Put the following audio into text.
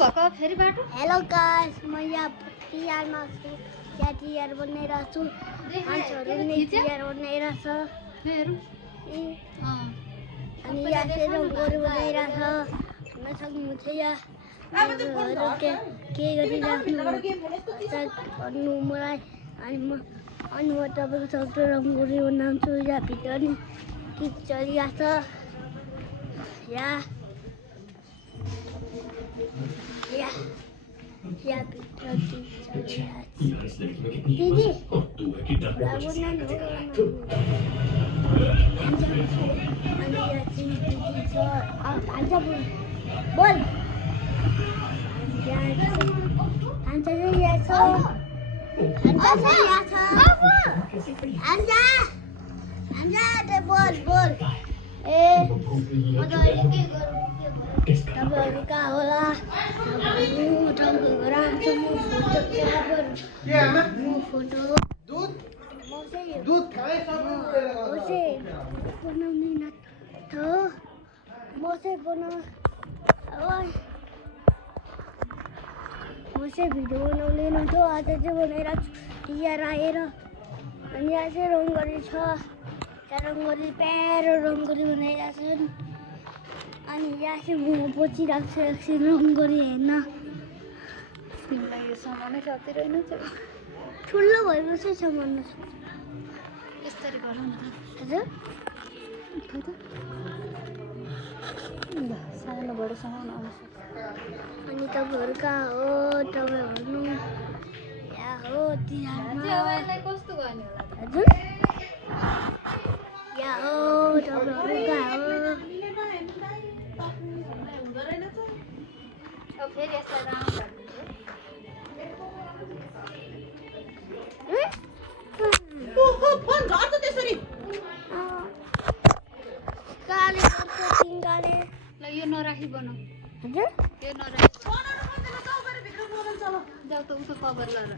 भएको फेरि बाटो? हेलो गाइस, म यहाँ तिहारमा छु। यहाँ तिहार बनाइरहेको छु। मान्छेहरू नै तिहार बनाइरहेछ। अनि यहाँ चाहिँ रङ्गोली बनाइरहेछ। हेर्न सक्नुहुन्छ यहाँ मान्छेहरू के गरिराख्नु भन्नु मलाई। अनि म तपाईँको सबैको रङ्गोली बनाउँछु। यहाँ भित्र नि गीत चलिरहेछ। यहाँ भित्र गीत चलिरहेछ। दिदी अनि यहाँ चाहिँ दिदी छ। हान्छ बोल। हान्छ चाहिँ यहाँ छ। हान्छ बोल। ए म त अहिले के गरौँ तपाईँहरू कहाँ होला तपाईँको राख्छु म फोटो बनाउने न त म चाहिँ भिडियो बनाउँदैन त आज चाहिँ बनाइरहेको छु तिहार आएर। अनि यहाँ चाहिँ रङ्गोली छ। त्यहाँ रङ्गोली प्यारो रङ्गोली बनाइरहेको छ। अनि यहाँ चाहिँ म बसिरहेको छु एकछिन रङ्गोली हेर्न। तिमीलाई यो सामानै कति रहेनछ? ठुलो भएपछि सामान सक्छ। यसरी गरौँ न हजुर सानोबाट सामान आउन सक्छ। अनि तपाईँहरू कहाँ हो? तपाईँ भन्नु। यहाँ हो तिहारमा। कस्तो गर्ने होला? हजुर यहाँ हो तपाईँहरू कहाँ हो? फेरि यसलाई राउन्ड फोन झर्छ त्यसरी। काले गर्छ सिङ्गाले। ल यो नराखी बनाऊ। हजुर यो नराखी बनाउनु पर्दैन त भित्र बनाउँछ अब। जाऊ त उसको कभर लगाएर